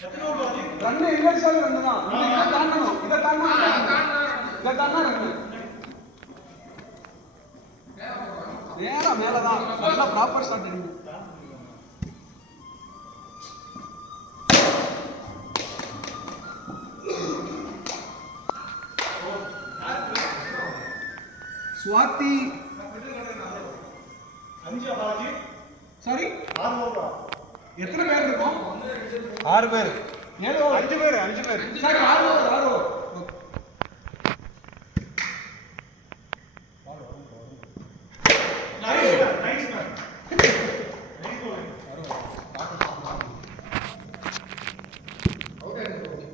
Run inversion run தான். இத தாண்டணும். இத தாண்டா ரன். நேரா மேல தான். நல்லா ப்ராப்பர் ஷாட் அடிங்க. स्वाति 5 बाजी सॉरी 6 ओवर எத்தனை பேர் இருக்கும் 6 பேர் 7 ஓவர் 5 பேர் சரி 6 over nice man nice bowling out ஆயிடுச்சு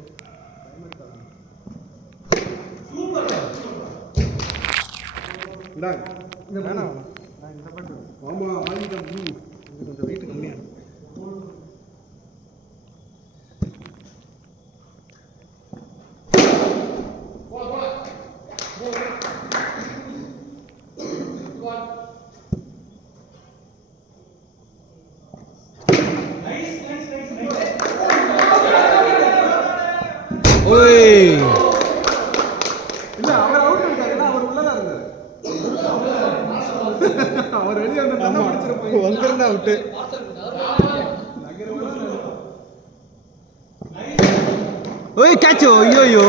சூப்பர் இந்தாங்க இந்த வேணாம் நான் இந்த பண்ணு ஆமா வாங்கிட்டேன் ப்ளூ இது கொஞ்சம் வெயிட் கம்மியா இருக்கு போடா போடா நைஸ் ஓய் இல்ல அவர் அவுட் ஆயிட்டாருன்னா அவர் உள்ளதா இருந்தாரு அவர் வெளிய வந்து தண்ணி குடிச்சிர வந்திருந்தா அவுட் ஓய் கேட்ச் ஐயோ